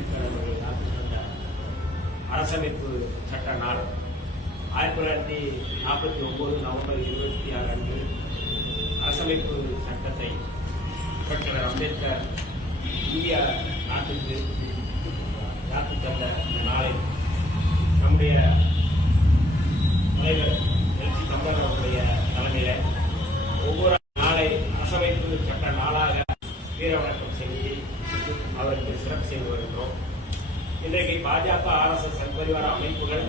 அம்பேத்கர் அவர்கள் ஆற்றித்தந்த அரசமைப்பு சட்ட நாள். ஆயிரத்தி தொள்ளாயிரத்தி நாற்பத்தி ஒன்பது நவம்பர் இருபத்தி ஆறு அன்று அரசமைப்பு சட்டத்தை டாக்டர் அம்பேத்கர் இந்திய நாட்டுக்கு யாத்து தந்த இந்த நாளை நம்முடைய அதிகார அமைப்புகள்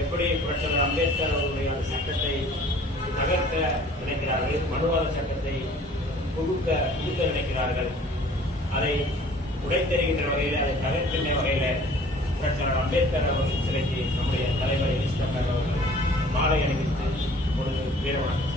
எப்படி புரட்சியாளர் அம்பேத்கர் அவருடைய அந்த சட்டத்தை நகர்த்த நினைக்கிறார்கள் மனுவாத சட்டத்தை புகுக்க புகுத்த நினைக்கிறார்கள் அதை உடைத்தெறிகின்ற வகையில் அதை தகர்க்கின்ற வகையில் புரட்சியாளர் அம்பேத்கர் அவர்கள் சிலைக்கு நம்முடைய தலைவர் எலிஸ் அவர்கள் மாலை அணிவித்து ஒரு வீர வணக்கம்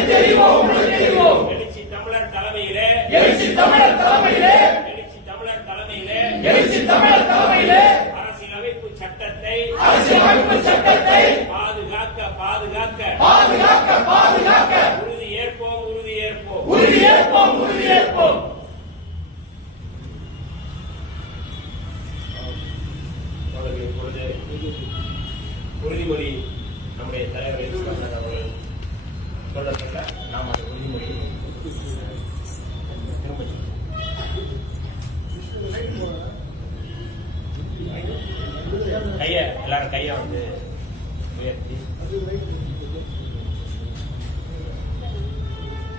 தெரிவோம் உடை தெரிவோம் எழுச்சி தமிழர் தலைமையிலே எழுச்சி தமிழர் தலைமையிலே. எழுச்சி தமிழர் தலைமையிலே எழுச்சி தமிழர் தலைமையிலே. அரசியலமைப்பு சட்டத்தை அரசியலமைப்பு சட்டத்தை பாதுகாக்க பாதுகாக்க. பாதுகாக்க பாதுகாக்க. உறுதி ஏற்போம் உறுதி ஏற்போம். உறுதி ஏற்போம் உறுதி ஏற்போம். உறுதிமொழி நம்முடைய தலைவர் அவர்கள் சொல்ல சொல்ல நாம் அந்த உறுதிமொழி திரும்ப. கைய எல்லாரும் கைய வந்து உயர்த்தி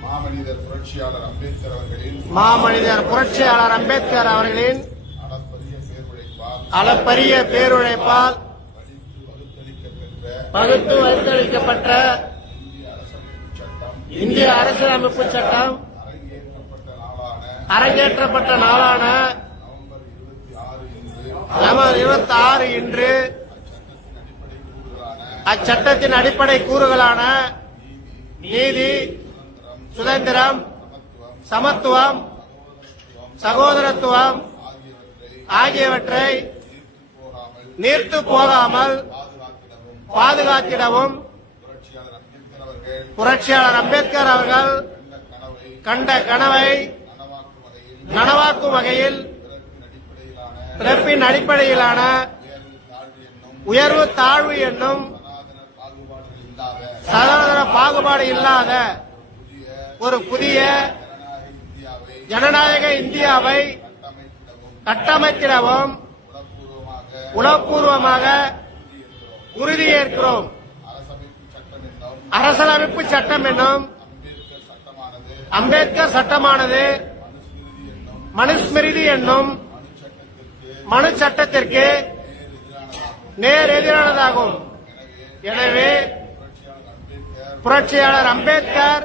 மாமனிதர் புரட்சியாளர் அம்பேத்கர் அவர்களின் மாமனிதர் புரட்சியாளர் அம்பேத்கர் அவர்களின் அளப்பரிய பேருழைப்பால் பகுத்து வைத்தளிக்கப்பட்ட இந்திய அரசியலமைப்பு சட்டம் அரங்கேற்றப்பட்ட நாளான நவம்பர் இருபத்தி ஆறு இன்று அச்சட்டத்தின் அடிப்படை கூறுகளான நீதி சுதந்திரம் சமத்துவம் சகோதரத்துவம் ஆகியவற்றை நீர்த்து போகாமல் பாதுகாத்திடவும் புரட்சியாளர் அம்பேத்கர் அவர்கள் கண்ட கனவை நனவாக்கும் வகையில் பிறப்பின் அடிப்படையிலான உயர்வு தாழ்வு என்னும் சகோதர பாகுபாடு இல்லாத ஒரு புதிய ஜனநாயக இந்தியாவை கட்டமைத்திடவும் உளப்பூர்வமாக உறுதியேற்கிறோம். அரசியலமைப்பு சட்டம் என்னும் அம்பேத்கர் சட்டமானது மனுஸ்மிருதி என்னும் மனு சட்டத்திற்கு நேர் எதிரானதாகும். எனவே புரட்சியாளர் அம்பேத்கர்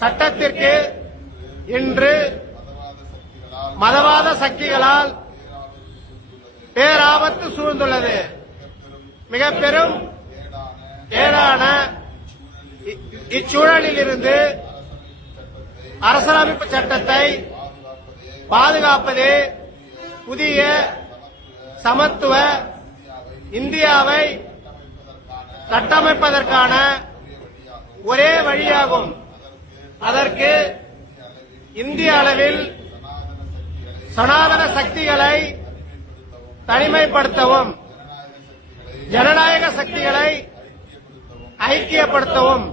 சட்டத்திற்கு இன்று மதவாத சக்திகளால் பேராபத்து சூழ்ந்துள்ளது. மிக பெரும் ஏடான இச்சூழலிலிருந்து அரசியலமைப்பு சட்டத்தை பாதுகாப்பது புதிய சமத்துவ இந்தியாவை கட்டமைப்பதற்கான ஒரே வழியாகும். அதற்கு இந்திய அளவில் சனாதன சக்திகளை தனிமைப்படுத்தவும் ஜனநாயக சக்திகளை ஐக்கியப்படுத்தவும்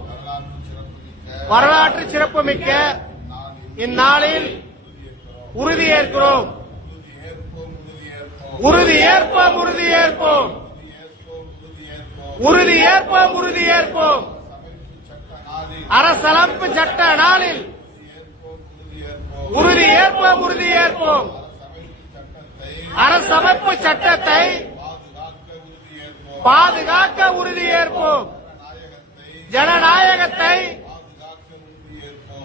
வரலாற்று சிறப்புமிக்க இந்நாளில் உறுதியேற்கிறோம் உறுதியேற்போம் உறுதியேற்போம் உறுதியேற்போம் உறுதியேற்போம் அரசலமைப்பு சட்ட நாளில் உறுதியேற்போம் உறுதியேற்போம் அரசமைப்பு சட்டத்தை பாதுகாக்க உறுதியேற்போம் ஜனநாயகத்தை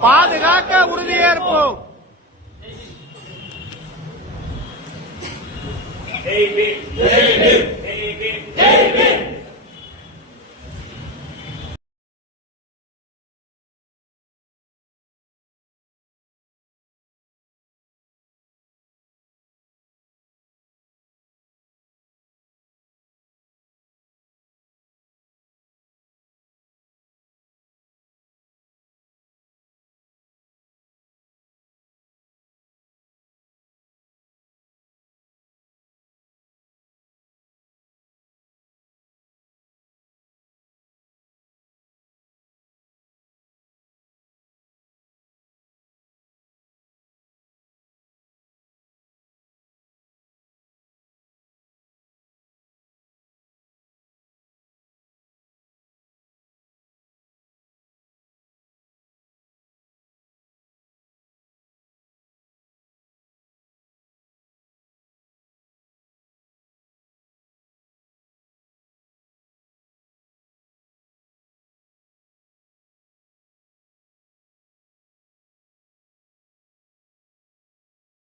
பாதுகாக்க உறுதியேற்போம் Amen. Amen.